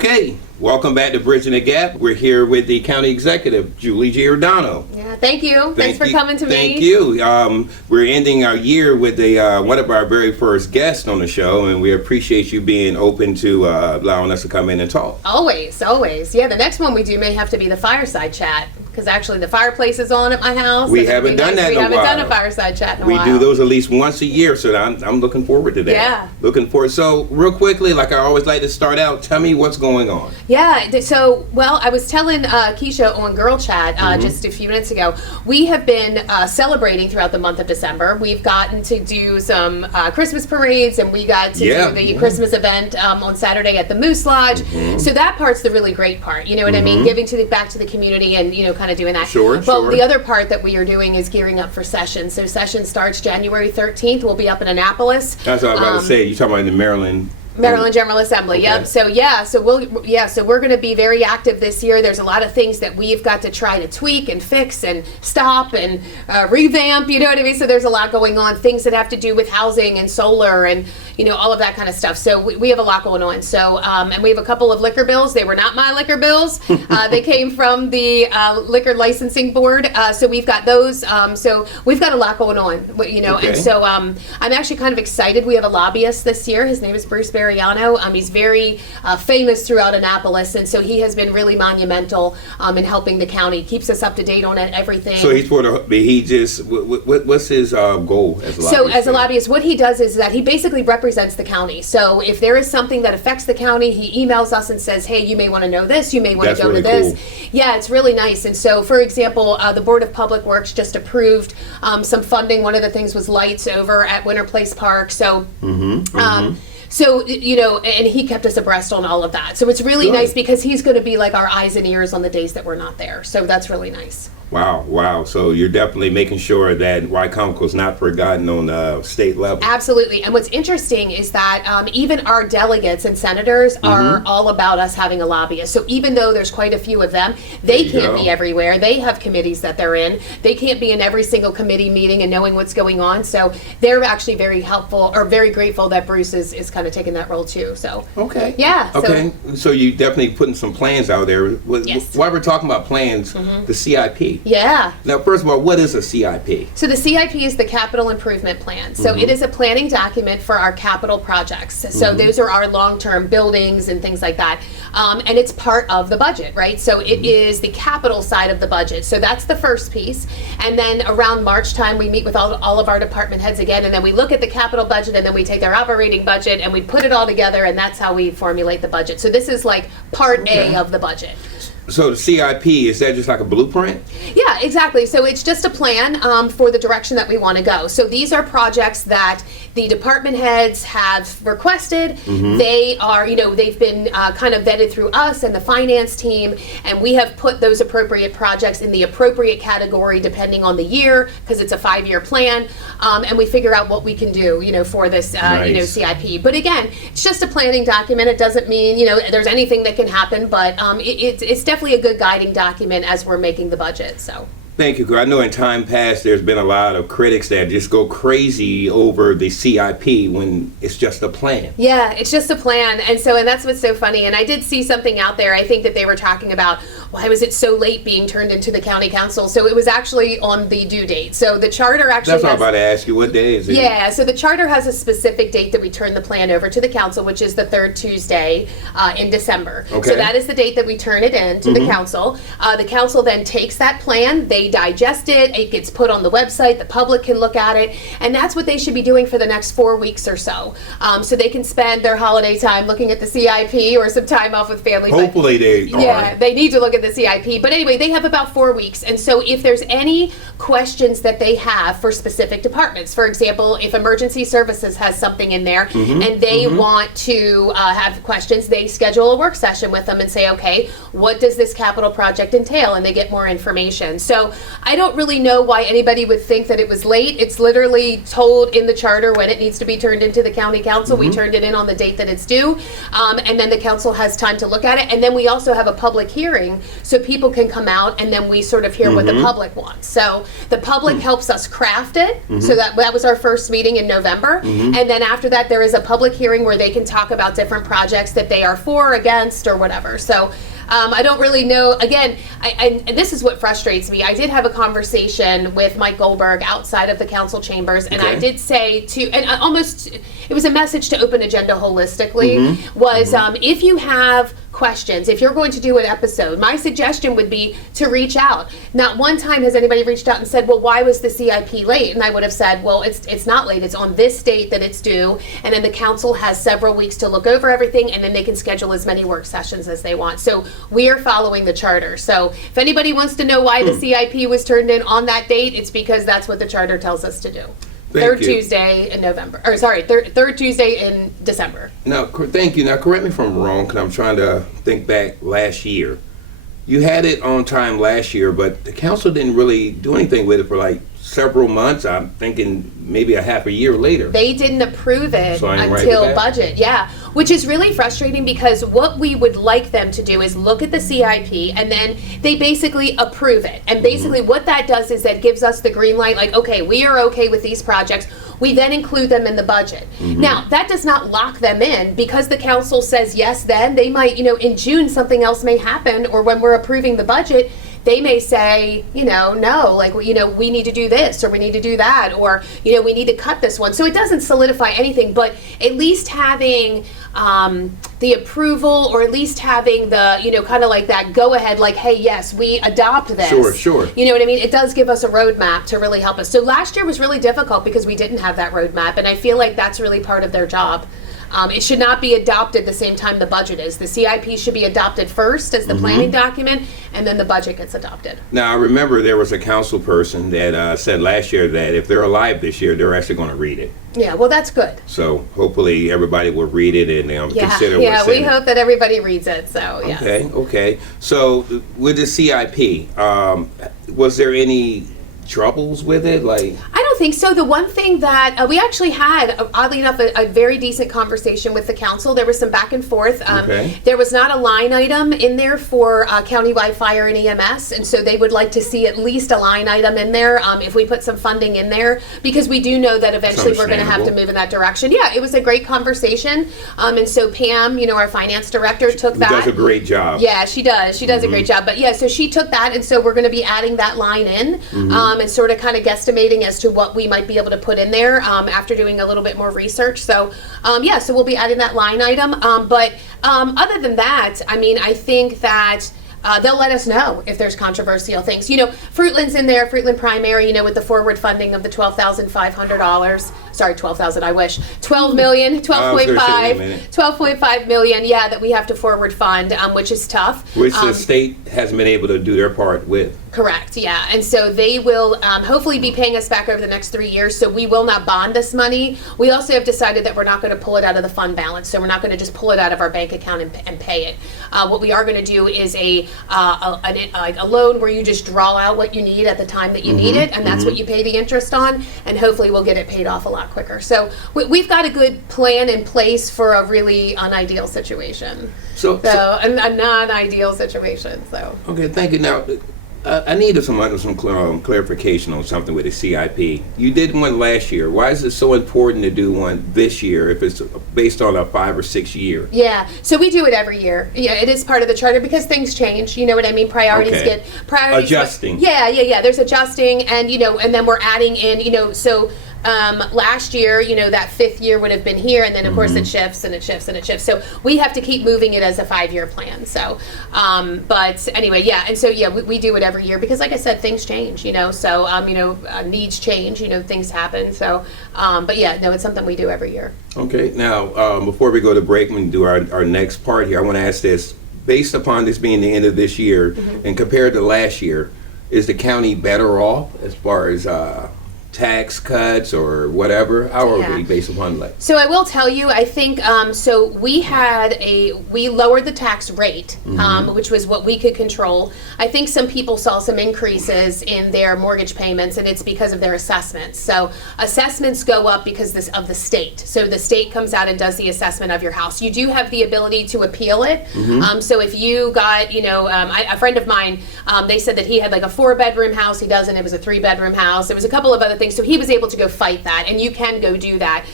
Okay, welcome back to Bridging the Gap. We're here with the County Executive, Julie Giordano. Yeah, thank you. Thanks for coming to me. Thank you. We're ending our year with one of our very first guests on the show, and we appreciate you being open to allowing us to come in and talk. Always, always. Yeah, the next one we do may have to be the fireside chat, because actually the fireplace is on at my house. We haven't done that in a while. We haven't done a fireside chat in a while. We do those at least once a year, so I'm looking forward to that. Yeah. Looking forward. So real quickly, like I always like to start out, tell me what's going on. Yeah, so, well, I was telling Keisha on Girl Chat just a few minutes ago, we have been celebrating throughout the month of December. We've gotten to do some Christmas parades, and we got to do the Christmas event on Saturday at the Moose Lodge. So that part's the really great part, you know what I mean? Giving back to the community and, kind of doing that. Sure. The other part that we are doing is gearing up for Session. So Session starts January 13th. We'll be up in Annapolis. That's what I was about to say. You're talking about the Maryland General Assembly. Okay. Yep. So we're going to be very active this year. There's a lot of things that we've got to try to tweak and fix and stop and revamp. You know what I mean? So there's a lot going on. Things that have to do with housing and solar and all of that kind of stuff. So we have a lot going on. So and we have a couple of liquor bills. They were not my liquor bills. They came from the Liquor Licensing Board. So we've got those. So we've got a lot going on. Okay. And so I'm actually kind of excited. We have a lobbyist this year. His name is Bruce Barriano. He's very famous throughout Annapolis, and so he has been really monumental in helping the county. Keeps us up to date on everything. So what's his goal as a lobbyist? So as a lobbyist, what he does is that he basically represents the county. So if there is something that affects the county, he emails us and says, hey, you may want to know this, you may want to go to this. Cool. Yeah, it's really nice. And so, for example, the Board of Public Works just approved some funding. One of the things was lights over at Winter Place Park. So So, and he kept us abreast on all of that. So it's really nice because he's going to be like our eyes and ears on the days that we're not there. So that's really nice. Wow. So you're definitely making sure that Wycomico is not forgotten on the state level. Absolutely. And what's interesting is that even our delegates and senators are all about us having a lobbyist. So even though there's quite a few of them, they can't be everywhere. They have committees that they're in. They can't be in every single committee meeting and knowing what's going on. So they're actually very helpful or very grateful that Bruce is kind of taking that role too. So okay. Yeah. Okay. So you definitely putting some plans out there. Yes. While we're talking about plans, the CIP. Yeah. Now, first of all, what is a CIP? So the CIP is the Capital Improvement Plan. So it is a planning document for our capital projects. So those are our long-term buildings and things like that. And it's part of the budget, right? So it is the capital side of the budget. So that's the first piece. And then around March time, we meet with all of our department heads again, and then we look at the capital budget, and then we take their operating budget, and we put it all together, and that's how we formulate the budget. So this is like part A of the budget. So the CIP, is that just like a blueprint? Yeah, exactly. So it's just a plan for the direction that we want to go. So these are projects that the department heads have requested. They are, they've been kind of vetted through us and the finance team, and we have put those appropriate projects in the appropriate category depending on the year, because it's a 5-year plan, and we figure out what we can do, for this, CIP. But again, it's just a planning document. It doesn't mean, there's anything that can happen, but it's definitely a good guiding document as we're making the budget. So. Thank you. I know in time past there's been a lot of critics that just go crazy over the CIP when it's just a plan. Yeah, it's just a plan. And that's what's so funny. And I did see something out there. I think that they were talking about, why was it so late being turned into the county council? So it was actually on the due date. So the charter actually That's what I'm about to ask you. What day is it? Yeah, so the charter has a specific date that we turn the plan over to the council, which is the third Tuesday in December. Okay. So that is the date that we turn it in to the council. The council then takes that plan, they digest it, it gets put on the website, the public can look at it, and that's what they should be doing for the next 4 weeks or so. So they can spend their holiday time looking at the CIP or some time off with family. Hopefully they are. Yeah, they need to look at the CIP. But anyway, they have about 4 weeks. And so if there's any questions that they have for specific departments, for example, if emergency services has something in there and they want to have questions, they schedule a work session with them and say, okay, what does this capital project entail? And they get more information. So I don't really know why anybody would think that it was late. It's literally told in the charter when it needs to be turned into the county council. We turned it in on the date that it's due. And then the council has time to look at it. And then we also have a public hearing so people can come out and then we sort of hear what the public wants. So the public helps us craft it. So that was our first meeting in November. And then after that, there is a public hearing where they can talk about different projects that they are for, against, or whatever. So I don't really know. Again, and this is what frustrates me. I did have a conversation with Mike Goldberg outside of the council chambers, and I did say it was a message to Open Agenda holistically, was if you have questions, if you're going to do an episode, my suggestion would be to reach out. Not one time has anybody reached out and said, well, why was the CIP late? And I would have said, well, it's not late. It's on this date that it's due. And then the council has several weeks to look over everything, and then they can schedule as many work sessions as they want. So we are following the charter. So if anybody wants to know why the CIP was turned in on that date, it's because that's what the charter tells us to do. Third Tuesday in November, or sorry, third Tuesday in December. Now, thank you. Now, correct me if I'm wrong, because I'm trying to think back last year. You had it on time last year, but the council didn't really do anything with it for like several months. I'm thinking maybe a half a year later. They didn't approve it So I'm right until with that? budget, yeah. Which is really frustrating because what we would like them to do is look at the CIP and then they basically approve it. And basically what that does is that gives us the green light, like, okay, we are okay with these projects. We then include them in the budget. Now, that does not lock them in because the council says yes, then they might, in June, something else may happen, or when we're approving the budget, they may say, no, like, we need to do this, or we need to do that, or, we need to cut this one. So it doesn't solidify anything, but at least having the approval, or at least having the, kind of like that go ahead, like, hey, yes, we adopt this. Sure. You know what I mean? It does give us a roadmap to really help us. So last year was really difficult because we didn't have that roadmap, and I feel like that's really part of their job. It should not be adopted the same time the budget is. The CIP should be adopted first as the planning document, and then the budget gets adopted. Now, I remember there was a council person that said last year that if they're alive this year, they're actually going to read it. Yeah, well, that's good. So hopefully everybody will read it and consider what's Yeah, in we it. hope that everybody reads it, so, yeah. Okay. So with the CIP, was there any troubles with it? Like, I don't think so. The one thing that we actually had, oddly enough, a very decent conversation with the council. There was some back and forth. There was not a line item in there for countywide fire and EMS, and so they would like to see at least a line item in there if we put some funding in there, because we do know that eventually we're going to have to move in that direction. Yeah, it was a great conversation, and so Pam, our finance director, took that. does a great job. Yeah, she does. She does a great job. But yeah, so she took that, and so we're going to be adding that line in, and sort of kind of guesstimating as to what we might be able to put in there after doing a little bit more research. So so we'll be adding that line item. But other than that, I think that they'll let us know if there's controversial things. Fruitland's in there, Fruitland Primary, with the forward funding of the $12,500. Sorry, 12,000, I wish. 12 million, 12.5 million, that we have to forward fund, which is tough. Which the state hasn't been able to do their part with. Correct, yeah. And so they will hopefully be paying us back over the next 3 years, so we will not bond this money. We also have decided that we're not going to pull it out of the fund balance, so we're not going to just pull it out of our bank account and pay it. What we are going to do is a loan where you just draw out what you need at the time that you need it, and that's what you pay the interest on, and hopefully we'll get it paid off a lot quicker. So we've got a good plan in place for a really unideal situation. So a non-ideal situation, so. Okay, thank you. Now, I needed some clarification on something with the CIP. You did one last year. Why is it so important to do one this year if it's based on a 5 or 6 year? Yeah, so we do it every year. Yeah, it is part of the charter because things change. You know what I mean? Priorities. Adjusting. Yeah. There's adjusting, and and then we're adding in. So. Last year, that 5th year would have been here, and then of course it shifts and it shifts and it shifts. So we have to keep moving it as a 5-year plan. So, but anyway, and so we do it every year because, like I said, things change. So needs change. Things happen. So, but it's something we do every year. Okay. Now, before we go to break and do our next part here, I want to ask this: based upon this being the end of this year, and compared to last year, is the county better off as far as tax cuts or whatever? How are Yeah. we based upon like? So I will tell you, I think, so we lowered the tax rate, which was what we could control. I think some people saw some increases in their mortgage payments, and it's because of their assessments. So assessments go up because of the state. So the state comes out and does the assessment of your house. You do have the ability to appeal it. So if you got, a friend of mine, they said that he had like a 4-bedroom house. He doesn't. It was a 3-bedroom house. There was a couple of other things. So he was able to go fight that, and you can go do that.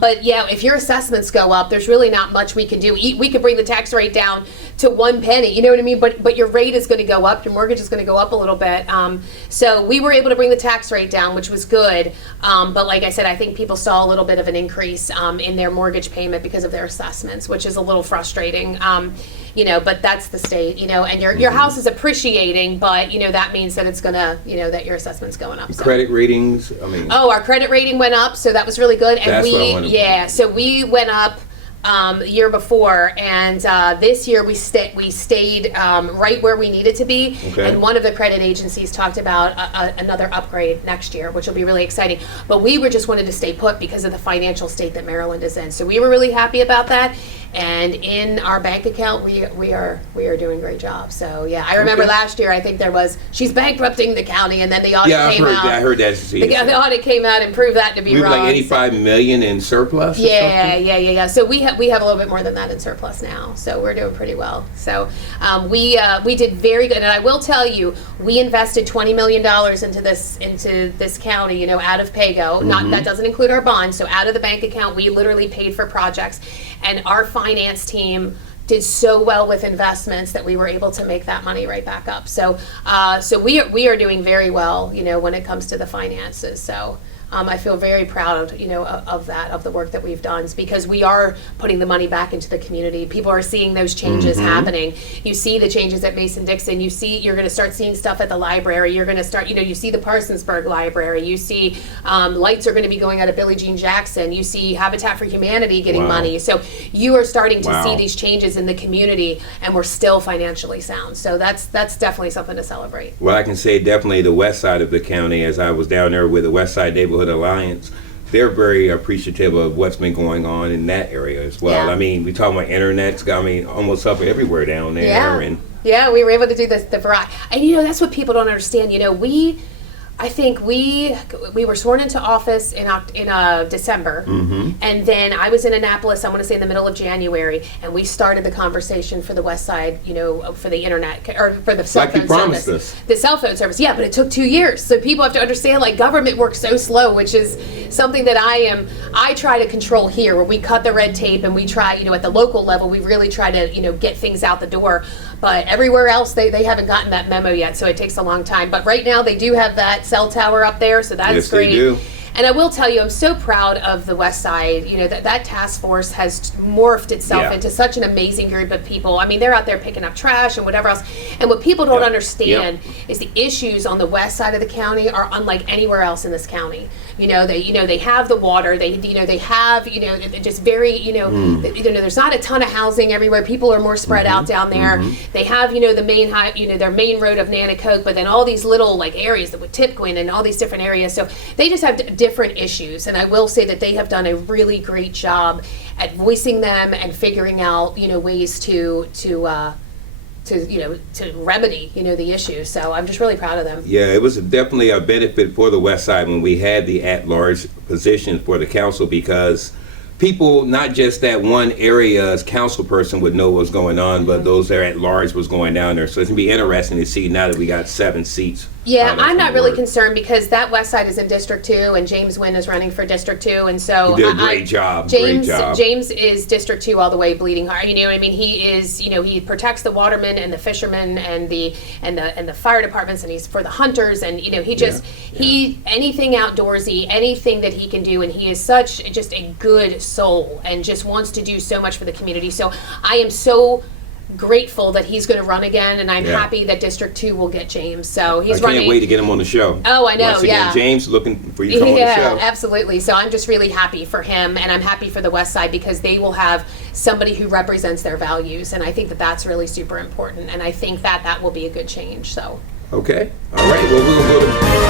But yeah, if your assessments go up, there's really not much we can do. We could bring the tax rate down to 1 penny, you know what I mean? But your rate is going to go up, your mortgage is going to go up a little bit. So we were able to bring the tax rate down, which was good. But like I said, I think people saw a little bit of an increase in their mortgage payment because of their assessments, which is a little frustrating. But that's the state, and your house is appreciating, but that means that it's gonna, that your assessment's going up. So. Credit ratings, I mean. Oh, our credit rating went up, so that was really good. And That's what I wanted to- so we went up the year before, and this year we stayed right where we needed to be. Okay. And one of the credit agencies talked about another upgrade next year, which will be really exciting. But we were just wanted to stay put because of the financial state that Maryland is in. So we were really happy about that. And in our bank account, we are doing a great job. So yeah, I remember Okay. last year, I think there was, she's bankrupting the county, and then the audit Yeah, came out. I heard that. The audit came out and proved that to be We were wrong. like 85 million in surplus. Or Yeah, something? yeah. So we have a little bit more than that in surplus now. So we're doing pretty well. So we did very good, and I will tell you, we invested $20 million into this county, out of PAYGO. Not that doesn't include our bonds. So out of the bank account, we literally paid for projects, and our finance team did so well with investments that we were able to make that money right back up. So we are doing very well, when it comes to the finances. So. I feel very proud, of the work that we've done, because we are putting the money back into the community. People are seeing those changes happening. You see the changes at Mason-Dixon. You're going to start seeing stuff at the library. You're going to start, you see the Parsonsburg Library. You see lights are going to be going out of Billie Jean Jackson. You see Habitat for Humanity getting Wow. money. So you are starting to Wow. see these changes in the community, and we're still financially sound. So that's definitely something to celebrate. Well, I can say definitely the west side of the county, as I was down there with the West Side Neighborhood Alliance, they're very appreciative of what's been going on in that area as well. Yeah. I mean, we talk about internet's, almost up everywhere down there. Yeah. And Yeah, we were able to do the variety. And that's what people don't understand. I think we were sworn into office in December, and then I was in Annapolis, I want to say in the middle of January, and we started the conversation for the West Side, for the internet, or for the cell Like you phone promised service. us. The cell phone service, yeah, but it took 2 years. So people have to understand, like, government works so slow, which is something that I try to control here, where we cut the red tape and we try, at the local level, we really try to, get things out the door. But everywhere else, they haven't gotten that memo yet, so it takes a long time. But right now, they do have that cell tower up there, so that's Yes, they great. do. And I will tell you, I'm so proud of the West Side. That task force has morphed itself Yeah. into such an amazing group of people. I mean, they're out there picking up trash and whatever else. And what people don't Yep. understand is the issues on the west side of the county are unlike anywhere else in this county. They have the water. They have just very there's not a ton of housing everywhere. People are more spread out down there. They have the main their main road of Nanticoke, but then all these little like areas that with Tipquin and all these different areas. So they just have different issues, and I will say that they have done a really great job at voicing them and figuring out ways to remedy the issue. So I'm just really proud of them. Yeah, it was definitely a benefit for the West Side when we had the at-large position for the council, because people, not just that one area's council person would know what's going on, but those that are at large was going down there. So it's going to be interesting to see now that we got 7 seats. Yeah, how that's I'm not gonna really work. concerned, because that West Side is in District 2, and James Wynn is running for District 2, and so You did a great job, James, great job. James is District 2 all the way, bleeding heart. You know what I mean? He is, he protects the watermen and the fishermen and the fire departments, and he's for the hunters, and he anything outdoorsy, anything that he can do, and he is such just a good soul and just wants to do so much for the community. So I am so grateful that he's going to run again, and I'm Yeah. happy that District 2 will get James. So I he's can't running. wait to get him on the show. Oh, I know, Once again, yeah. James, looking for you to come on the Yeah, show. absolutely. So I'm just really happy for him, and I'm happy for the West Side, because they will have somebody who represents their values, and I think that that's really super important, and I think that will be a good change. So. Okay. All right. Well, we'll go to